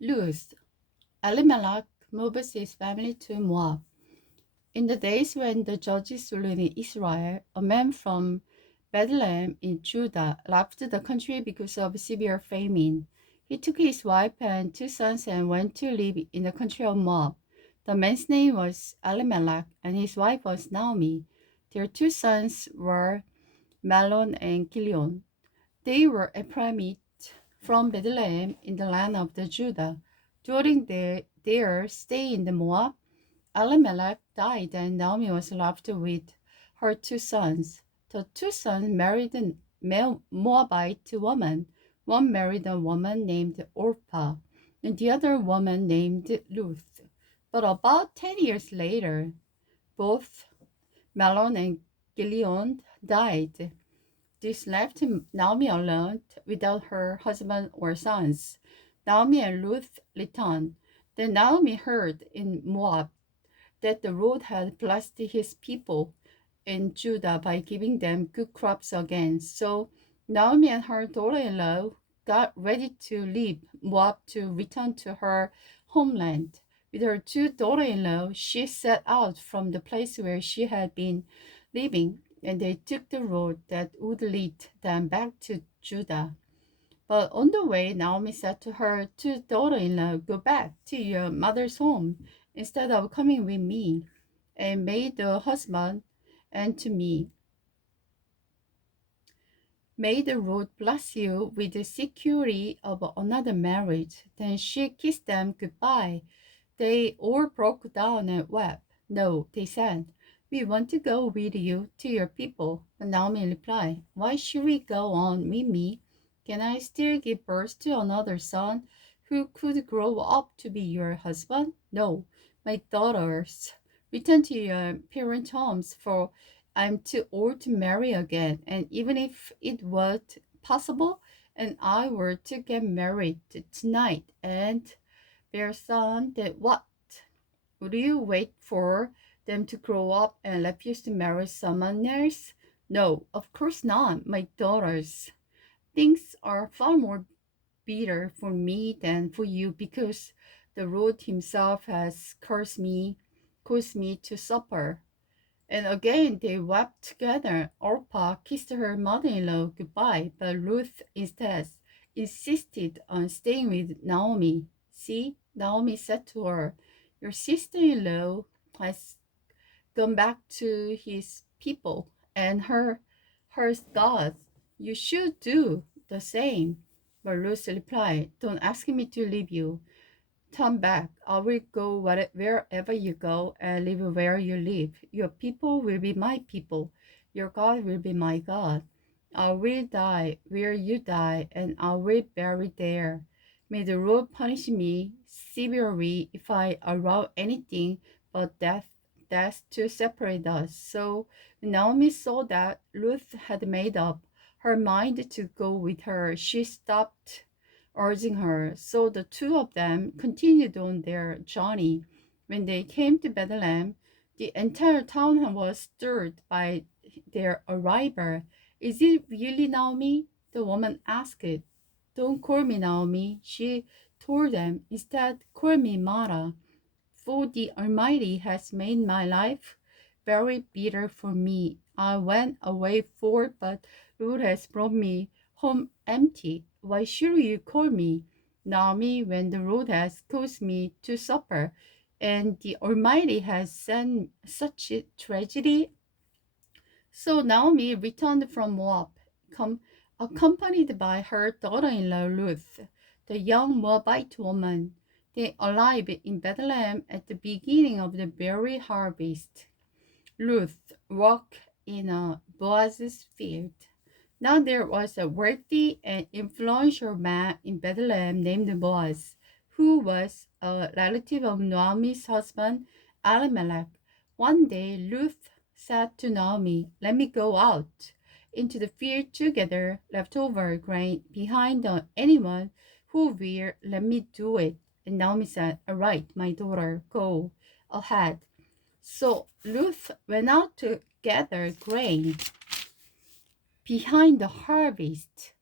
Luz. Elimelech moves his family to Moab. In the days when the judges ruled in Israel, a man from Bethlehem in Judah left the country because of severe famine. He took his wife and two sons and went to live in the country of Moab. The man's name was Elimelech, and his wife was Naomi. Their two sons were Mahlon and Chilion. They were Ephraimites from Bethlehem in the land of the Judah. During their stay in the Moab, Elimelech died and Naomi was left with her two sons. The two sons married a Moabite woman. One married a woman named Orpah, and the other woman named Ruth. But about 10 years later, both Mahlon and Chilion died. This left Naomi alone without her husband or sons. Naomi and Ruth returned. Then Naomi heard in Moab that the Lord had blessed his people in Judah by giving them good crops again. So Naomi and her daughter-in-law got ready to leave Moab to return to her homeland. With her two daughter-in-law, she set out from the place where she had been living, and they took the road that would lead them back to Judah. But on the way, Naomi said to her two daughter-in-law, "Go back to your mother's home instead of coming with me." And may the husband and to me, may the Lord bless you with the security of another marriage. Then she kissed them goodbye. They all broke down and wept. "No," they said, "we want to go with you to your people." But Naomi replied, "Why should we go on with me? Can I still give birth to another son who could grow up to be your husband? No, my daughters, return to your parents' homes, for I'm too old to marry again. And even if it were possible and I were to get married tonight and bear a son, then what? Would you wait for them to grow up and refuse to marry someone else? No, of course not, my daughters. Things are far more bitter for me than for you, because the Lord himself has caused me to suffer." And again they wept together. Orpah kissed her mother-in-law goodbye, but Ruth instead insisted on staying with Naomi. "See," Naomi said to her, "your sister-in-law has gone back to his people and her gods. You should do the same." But Ruth replied, "Don't ask me to leave you. Turn back. I will go wherever you go and live where you live. Your people will be my people. Your God will be my God. I will die where you die, and I will bury there. May the Lord punish me severely if I allow anything but death to separate us." So Naomi saw that Ruth had made up her mind to go with her. She stopped urging her. So the two of them continued on their journey. When they came to Bethlehem, the entire town was stirred by their arrival. "Is it really Naomi?" the woman asked. "Don't call me Naomi," she told them. "Instead, call me Mara, for the Almighty has made my life very bitter for me. I went away full, but Lord has brought me home empty. Why should you call me Naomi when the Lord has caused me to suffer, and the Almighty has sent such a tragedy?" So Naomi returned from Moab, accompanied by her daughter-in-law Ruth, the young Moabite woman. They arrived in Bethlehem at the beginning of the berry harvest. Ruth worked in a Boaz's field. Now there was a wealthy and influential man in Bethlehem named Boaz, who was a relative of Naomi's husband Elimelech. One day Ruth said to Naomi, "Let me go out into the field to gather leftover grain behind anyone who will let me do it." And Naomi said, "All right, my daughter, go ahead." So Ruth went out to gather grain behind the harvest.